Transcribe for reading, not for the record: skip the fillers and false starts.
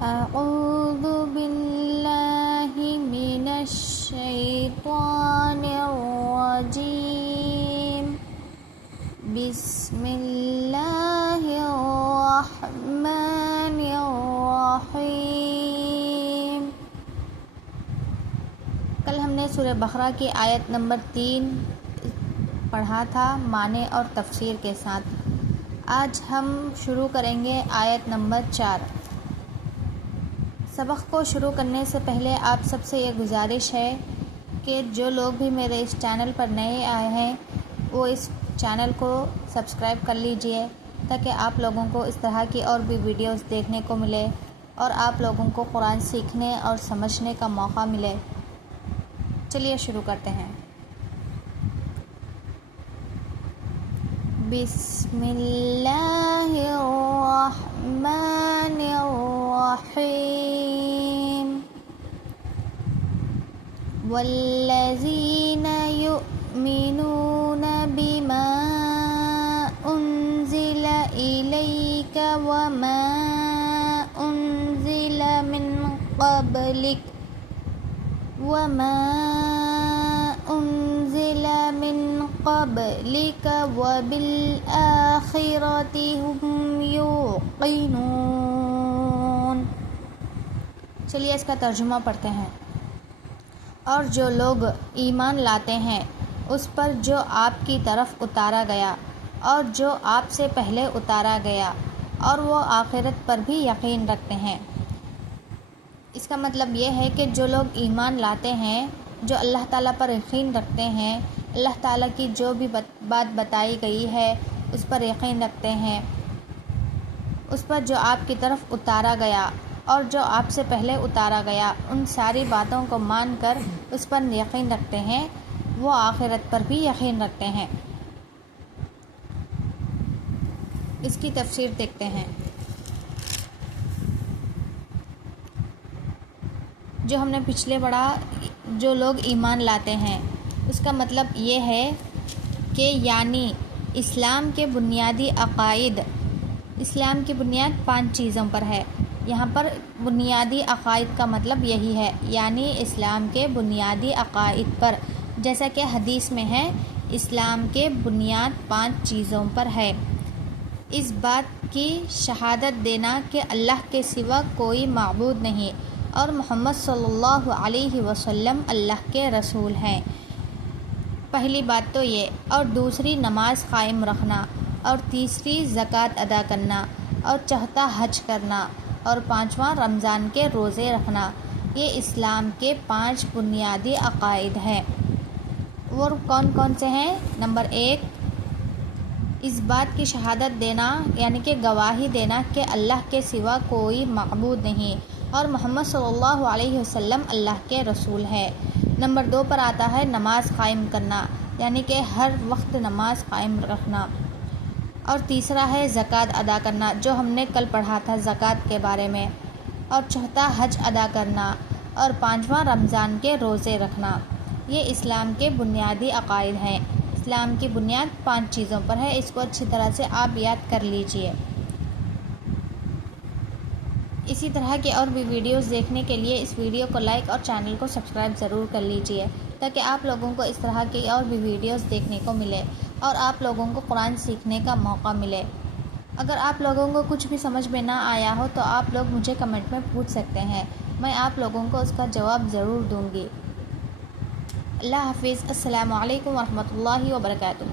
أعوذ بالله من الشيطان الرجيم بسم الله الرحمن الرحيم۔ کل ہم نے سورہ بقرہ کی آیت نمبر 3 پڑھا تھا معنی اور تفسیر کے ساتھ۔ آج ہم شروع کریں گے آیت نمبر 4۔ سبق کو شروع کرنے سے پہلے آپ سب سے یہ گزارش ہے کہ جو لوگ بھی میرے اس چینل پر نئے آئے ہیں وہ اس چینل کو سبسکرائب کر لیجئے تاکہ آپ لوگوں کو اس طرح کی اور بھی ویڈیوز دیکھنے کو ملے اور آپ لوگوں کو قرآن سیکھنے اور سمجھنے کا موقع ملے۔ چلیے شروع کرتے ہیں۔ بسم اللہ الرحمن الرحیم۔ والذین یؤمنون بما انزل الیک وما انزل من قبلک وبالآخرة هم یوقنون۔ چلیے اس کا ترجمہ پڑھتے ہیں۔ اور جو لوگ ایمان لاتے ہیں اس پر جو آپ کی طرف اتارا گیا اور جو آپ سے پہلے اتارا گیا اور وہ آخرت پر بھی یقین رکھتے ہیں۔ اس کا مطلب یہ ہے کہ جو لوگ ایمان لاتے ہیں، جو اللہ تعالیٰ پر یقین رکھتے ہیں، اللہ تعالیٰ کی جو بھی بات بتائی گئی ہے اس پر یقین رکھتے ہیں، اس پر جو آپ کی طرف اتارا گیا اور جو آپ سے پہلے اتارا گیا، ان ساری باتوں کو مان کر اس پر یقین رکھتے ہیں، وہ آخرت پر بھی یقین رکھتے ہیں۔ اس کی تفسیر دیکھتے ہیں۔ جو ہم نے پچھلے پڑھا، جو لوگ ایمان لاتے ہیں، اس کا مطلب یہ ہے کہ یعنی اسلام کے بنیادی عقائد، اسلام کی بنیاد 5 چیزوں پر ہے۔ یہاں پر بنیادی عقائد کا مطلب یہی ہے، یعنی اسلام کے بنیادی عقائد پر، جیسا کہ حدیث میں ہے اسلام کے بنیاد 5 چیزوں پر ہے۔ اس بات کی شہادت دینا کہ اللہ کے سوا کوئی معبود نہیں اور محمد صلی اللہ علیہ وسلم اللہ کے رسول ہیں۔ پہلی بات تو یہ، اور دوسری نماز قائم رکھنا، اور تیسری زکوٰۃ ادا کرنا، اور چوتھا حج کرنا، اور 5واں رمضان کے روزے رکھنا۔ یہ اسلام کے 5 بنیادی عقائد ہیں۔ وہ کون کون سے ہیں؟ نمبر 1، اس بات کی شہادت دینا یعنی کہ گواہی دینا کہ اللہ کے سوا کوئی معبود نہیں اور محمد صلی اللہ علیہ وسلم اللہ کے رسول ہے۔ نمبر 2 پر آتا ہے نماز قائم کرنا، یعنی کہ ہر وقت نماز قائم رکھنا۔ اور تیسرا ہے زکوٰۃ ادا کرنا، جو ہم نے کل پڑھا تھا زکوٰۃ کے بارے میں۔ اور چوتھا حج ادا کرنا، اور 5واں رمضان کے روزے رکھنا۔ یہ اسلام کے بنیادی عقائد ہیں۔ اسلام کی بنیاد 5 چیزوں پر ہے، اس کو اچھی طرح سے آپ یاد کر لیجئے۔ اسی طرح کی اور بھی ویڈیوز دیکھنے کے لیے اس ویڈیو کو لائک اور چینل کو سبسکرائب ضرور کر لیجئے تاکہ آپ لوگوں کو اس طرح کی اور بھی ویڈیوز دیکھنے کو ملے اور آپ لوگوں کو قرآن سیکھنے کا موقع ملے۔ اگر آپ لوگوں کو کچھ بھی سمجھ میں نہ آیا ہو تو آپ لوگ مجھے کمنٹ میں پوچھ سکتے ہیں، میں آپ لوگوں کو اس کا جواب ضرور دوں گی۔ اللہ حافظ۔ السلام علیکم ورحمۃ اللہ وبرکاتہ۔